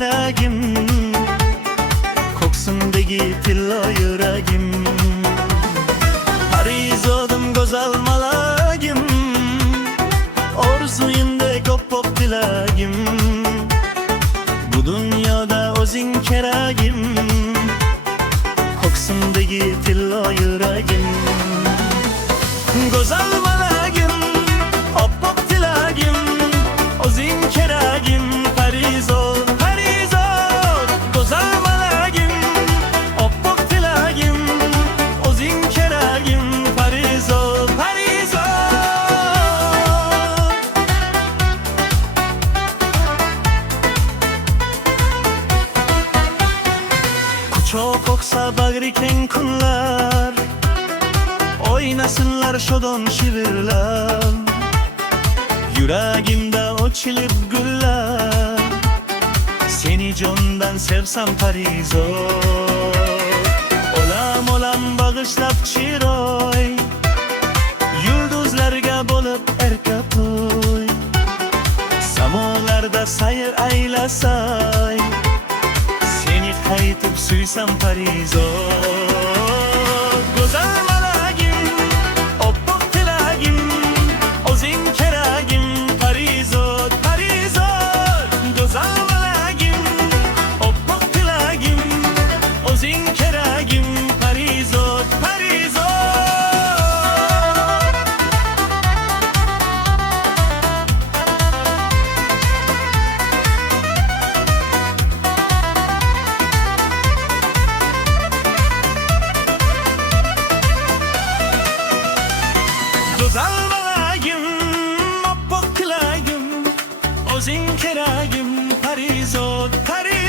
keragim, koksundagi tillo yuragim. Parizodim go'zal malagim, orzuyimda ko'p tilagim. Bu dunyoda o'zing keragim, koksundagi tillo yuragim. Go'zal malagim, oppoq tilagim, o'zing keragim. Parizod, Parizod, go'zal malagim, oppoq tilagim, o'zing keragim. Parizod, Parizod. Quchoq o'qsa bag'ri keng kunlar, oynasınlar şodon shivirlar. Yuragimda ochilib gullar, seni jondan sevsam Parizod. Olam olam bag'ishlab chiroy, yulduzlarga bo'lib erka to'y. Samolarda sayr aylasay, seni qaytib suysam Parizod. Go'zal malagim, oppoq tilagim, o'zing keragim. Parizod, Parizod, go'zal malagim, oppoq tilagim, o'zing keragim. Parizod, Parizod. Go'zal malagim, oppoq tilagim, o'zing keragim. Parizod, Parizod.